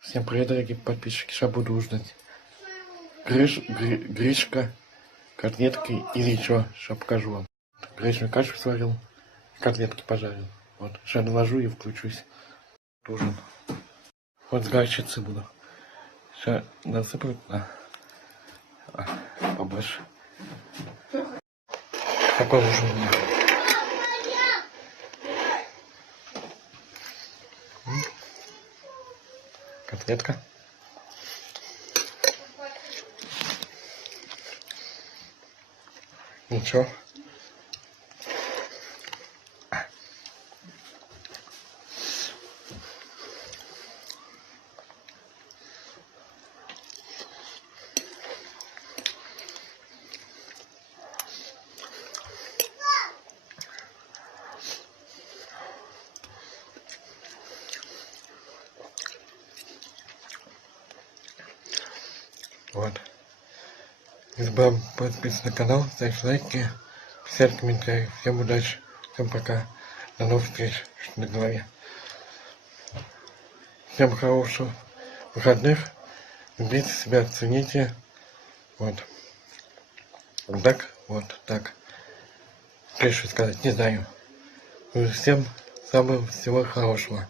Всем привет, дорогие подписчики. Сейчас буду ужинать гречка, котлетки или что. Сейчас покажу вам. Гречную кашу сварил, котлетки пожарил. Вот. Сейчас наложу и включусь. Ужин. Вот с горчицей буду. Сейчас насыплю туда. Побольше. Такой ужин у меня. Котлетка. Ничего. Вот. Не забываем подписываться на канал, ставить лайки, писать комментарии. Всем удачи, всем пока. До новых встреч на голове. Всем хороших выходных. Любите себя, цените. Вот. Вот так, вот так. Что еще сказать, не знаю. Всем самого всего хорошего.